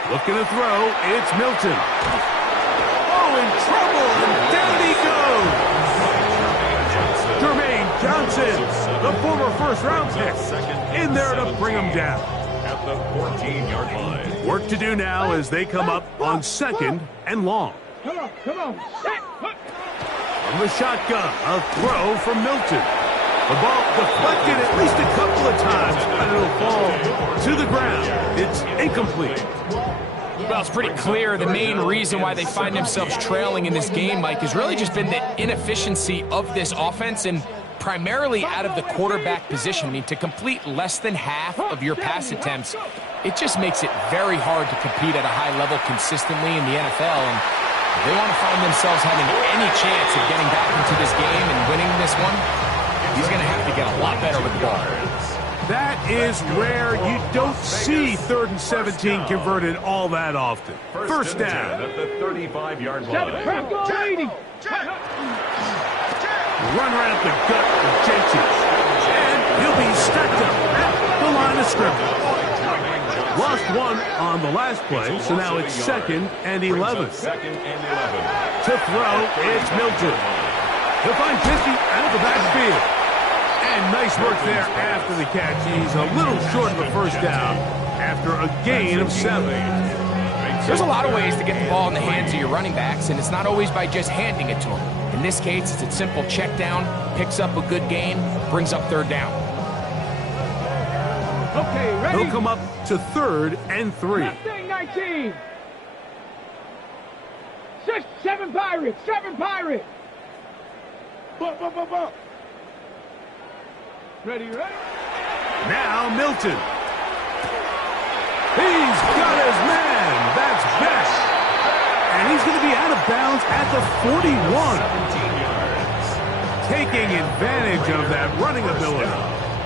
Looking to throw, it's Milton. Oh, in trouble, and down he goes. Jermaine Johnson, the former first-round pick, in there to bring him down. At the 14-yard line. Work to do now as they come up on 2nd and long. Come on. Set. From the shotgun, a throw from Milton. The ball deflected at least a couple of times, and it'll fall to the ground. It's incomplete. Well, it's pretty clear the main reason why they find themselves trailing in this game, Mike, has really just been the inefficiency of this offense and primarily out of the quarterback position. I mean, to complete less than half of your pass attempts, it just makes it very hard to compete at a high level consistently in the NFL. And if they want to find themselves having any chance of getting back into this game and winning this one, he's going to have to get a lot better with the ball. That is rare. You don't see 3rd and 17 converted all that often. 1st down. At the 35-yard line. Run right up the gut of Jenkins. And he'll be stacked up at the line of scrimmage. Lost 1 on the last play, so now it's 2nd and 11. 2nd and 11. To throw, it's Milton. He'll find 50 out of the backfield. And nice work there after the catch. He's a little short of the 1st down after a gain of 7. There's a lot of ways to get the ball in the hands of your running backs, and it's not always by just handing it to them. In this case, it's a simple check down, picks up a good gain, brings up 3rd down. Okay, ready? He'll come up to 3rd and 3. 19. 7 Pirates. Bump. Ready? Now Milton. He's got his man. That's Best. And he's going to be out of bounds at the 41. Taking advantage of that running ability.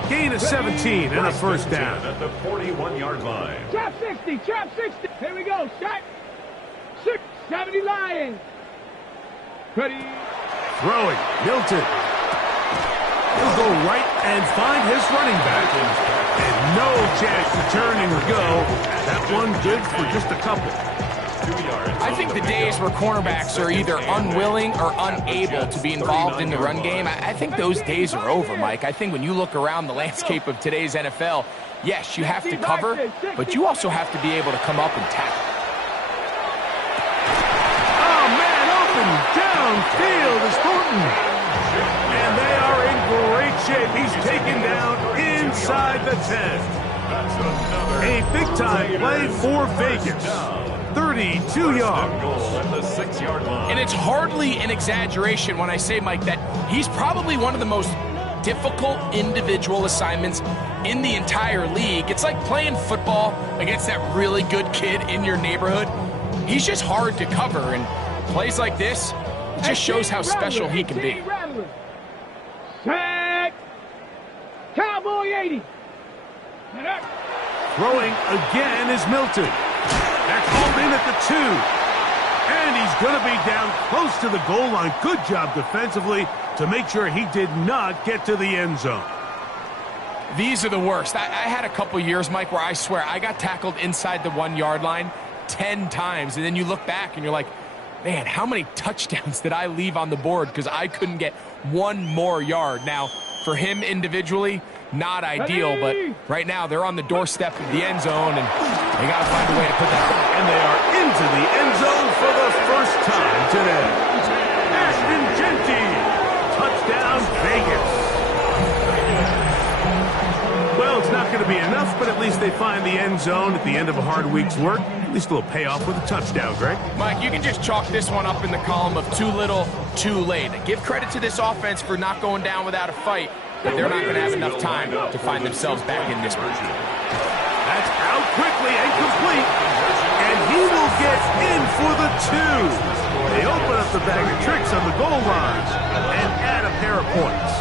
Gain of 17 and a 1st down. At the 41-yard line. Trap 60. Here we go. Shot. 70 Lions. Ready? Throwing. Milton. He'll go right and find his running back. And no chance to turn and go. That one good for just a couple. I think the days where cornerbacks are either unwilling or unable to be involved in the run game, I think those days are over, Mike. I think when you look around the landscape of today's NFL, yes, you have to cover, but you also have to be able to come up and tackle. Oh, man, open downfield is Thornton. And they are in great shape. He's taken down inside the 10. A big-time play for Vegas. 32 yards. And it's hardly an exaggeration when I say, Mike, that he's probably one of the most difficult individual assignments in the entire league. It's like playing football against that really good kid in your neighborhood. He's just hard to cover, and plays like this, it just shows how special he can be. Sack! Cowboy 80! Throwing again is Milton. That's hauled in at the 2. And he's going to be down close to the goal line. Good job defensively to make sure he did not get to the end zone. These are the worst. I had a couple years, Mike, where I swear I got tackled inside the 1 yard line 10 times. And then you look back and you're like, man, how many touchdowns did I leave on the board because I couldn't get one more yard? Now, for him individually, not ideal, but right now they're on the doorstep of the end zone, and they got to find a way to put that down. And they are into the end zone for the first time today. Ashton Genty, touchdown Vegas. Well, it's not going to be enough, but at least they find the end zone at the end of a hard week's work. At least a little payoff with a touchdown, Greg. Mike, you can just chalk this one up in the column of too little, too late. Give credit to this offense for not going down without a fight, but they're not going to have enough time to find themselves back in this one. That's out quickly and complete, and he will get in for the 2. They open up the bag of tricks on the goal line and add a pair of points.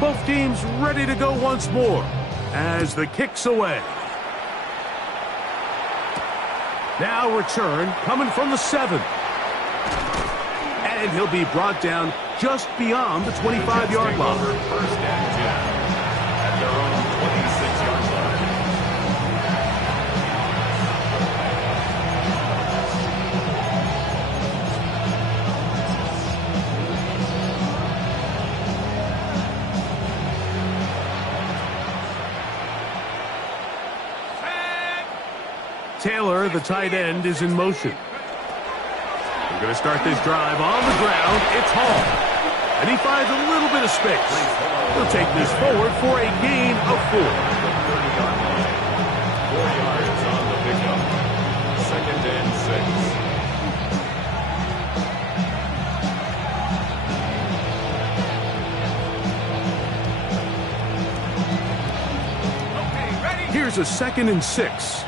Both teams ready to go once more as the kick's away. Now return coming from the 7. And he'll be brought down just beyond the 25-yard line. First and 10 at their own 26-yard line. Taylor, the tight end, is in motion. We're going to start this drive on the ground. It's Hall. And he finds a little bit of space. He'll take this forward for a gain of 4. 4 yards on the pickup. 2nd and 6. Here's a 2nd and 6.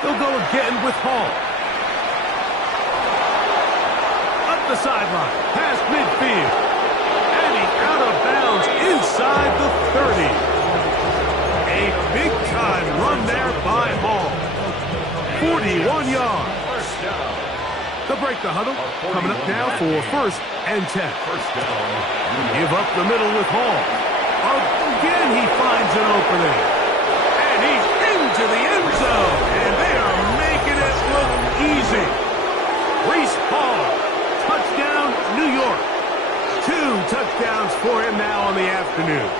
They'll go again with Hall. Up the sideline, past midfield. And he's out of bounds inside the 30. A big-time run there by Hall. 41 yards. They'll break the huddle. Coming up now for 1st and 10. Give up the middle with Hall. Again, he finds an opening. And he's into the end zone. And they are making it look easy. Reese Hall, touchdown, New York. 2 touchdowns for him now on the afternoon.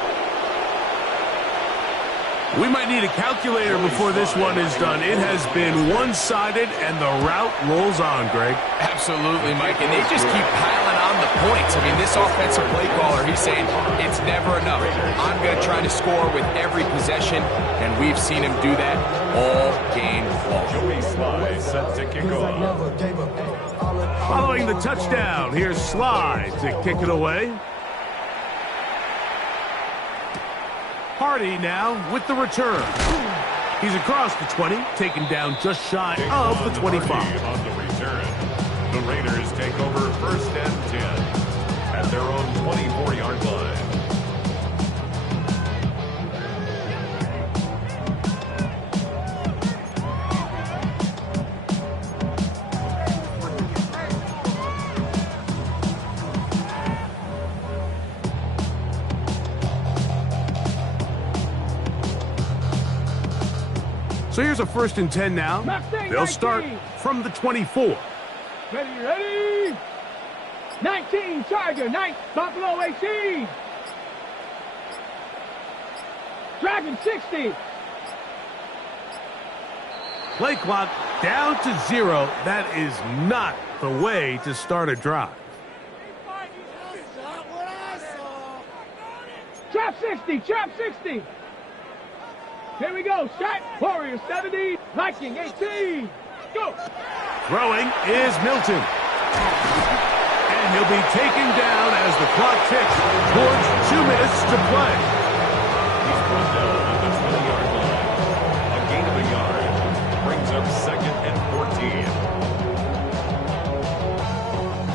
We might need a calculator before this one is done. It has been one-sided, and the route rolls on, Greg. Absolutely, Mike, and they just keep piling on the points. I mean, this offensive play caller, he's saying it's never enough. I'm going to try to score with every possession, and we've seen him do that all game long. Joey Sly set to kick off. Following the touchdown, here's Sly to kick it away. Hardy now with the return. He's across the 20, taken down just shy of the 25. On the return, the Raiders take over 1st and 10 at their own 24-yard line. So here's a 1st and 10 now. They'll start from the 24. Ready. 19, Charger. 9, Buffalo 18. Dragon 60. Play clock down to 0. That is not the way to start a drive. Trap 60, trap 60. Here we go. Shot. Warriors 70. Viking 18. Go. Throwing is Milton. And he'll be taken down as the clock ticks towards 2 minutes to play. He's brought down at the 20-yard line. A gain of a yard brings up 2nd and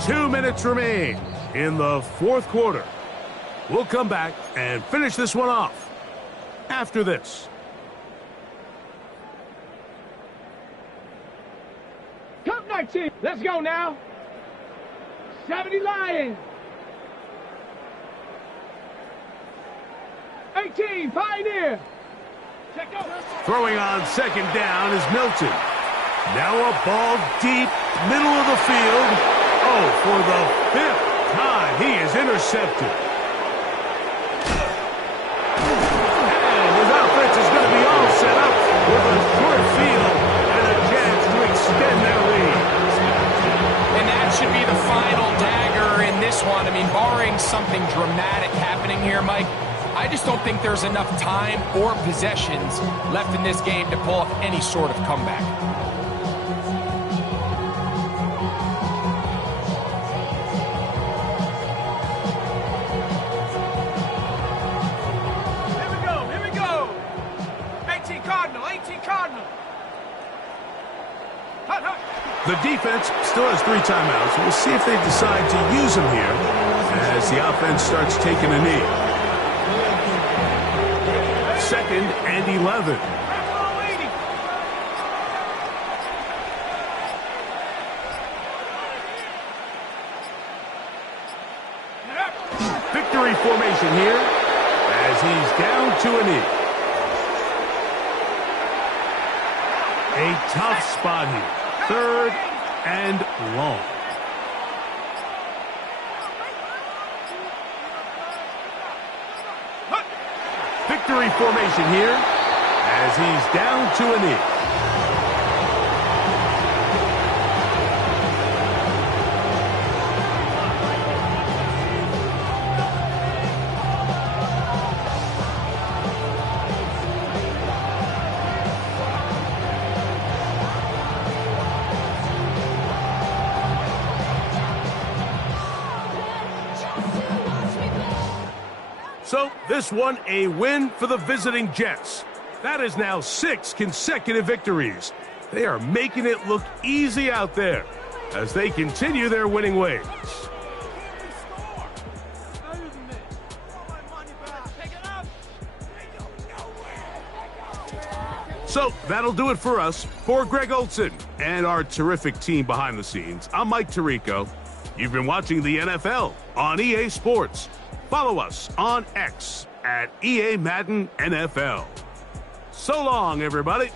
14. 2 minutes remain in the 4th quarter. We'll come back and finish this one off after this. Cup 19. Let's go now. 70 Lions. 18 Pioneer. Check out. Throwing on 2nd down is Milton. Now a ball deep, middle of the field. Oh, for the 5th time, he is intercepted. And his offense is going to be all set up with a short field and a chance to extend their lead. And that should be the final dagger in this one. I mean, barring something dramatic happening here, Mike, I just don't think there's enough time or possessions left in this game to pull off any sort of comeback. Here we go. 18 Cardinal, 18 Cardinal. Hut, hut. The defense still has 3 timeouts. We'll see if they decide to use them here as the offense starts taking a knee. 2nd and 11. Victory formation here as he's down to a knee. A tough spot here. 3rd and long. Victory formation here as he's down to a knee. So, this one a win for the visiting Jets. That is now 6 consecutive victories. They are making it look easy out there as they continue their winning ways. So, that'll do it for us. For Greg Olson and our terrific team behind the scenes, I'm Mike Tirico. You've been watching the NFL on EA Sports. Follow us on X at EA Madden NFL. So long, everybody.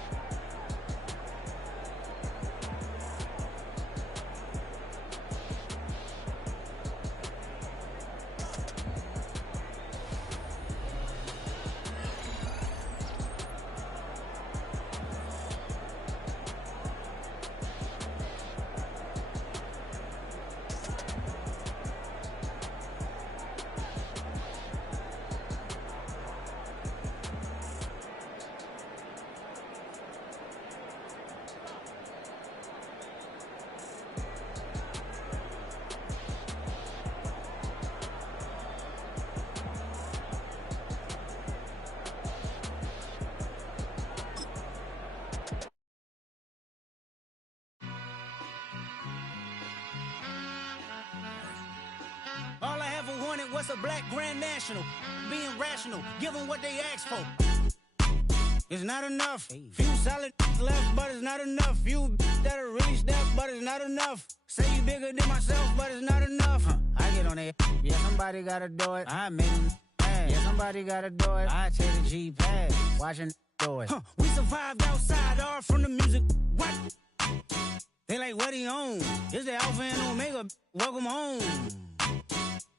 All I ever wanted was a black grand national. Being rational, give them what they ask for. It's not enough. Few solid left, but it's not enough. Few that'll really step, but it's not enough. Say you bigger than myself, but it's not enough. I get on it. Yeah, somebody gotta do it. I made them. Yeah, somebody gotta do it. I take the G pad. Watching do it. We survived outside, all from the music. What? They like, what he on? This the Alpha and Omega. Welcome home.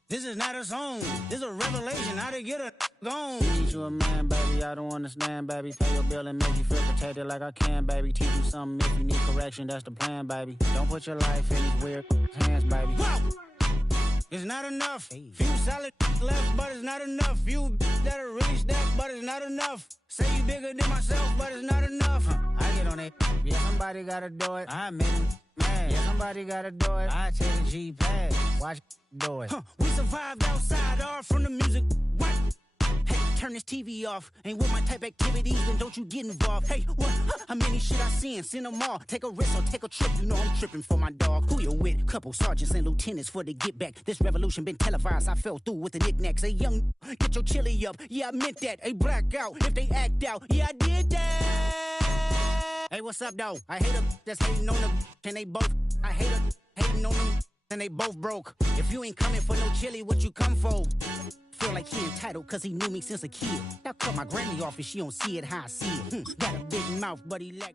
This is not a song. This is a revelation. How to get a gone. Teach you a man, baby. I don't understand, baby. Pay your bill and make you feel protected like I can, baby. Teach you something if you need correction. That's the plan, baby. Don't put your life in these weird hands, baby. Whoa! It's not enough. Few solid left, but it's not enough. Few that'll really step, but it's not enough. Say you bigger than myself, but it's not enough. I get on it. Yeah, somebody gotta do it. I admit it. Man, yeah, somebody gotta do it. I take the G-pad. Watch do it. We survived outside, all from the music. What? Hey, turn this TV off. Ain't with my type activities, then don't you get involved. Hey, what? How many shit I seen? Send them all. Take a risk or take a trip. You know I'm tripping for my dog. Who you with? Couple sergeants and lieutenants for the get back. This revolution been televised. I fell through with the knickknacks. Hey, young, get your chili up. Yeah, I meant that. Hey, black out if they act out. Yeah, I did that. Hey, what's up, though? I hate them that's hating on them, and they both. I hate them hating on them, and they both broke. If you ain't coming for no chili, what you come for? Feel like he entitled cause he knew me since a kid. Now cut my granny off and she don't see it how I see it. Got a big mouth, but he lack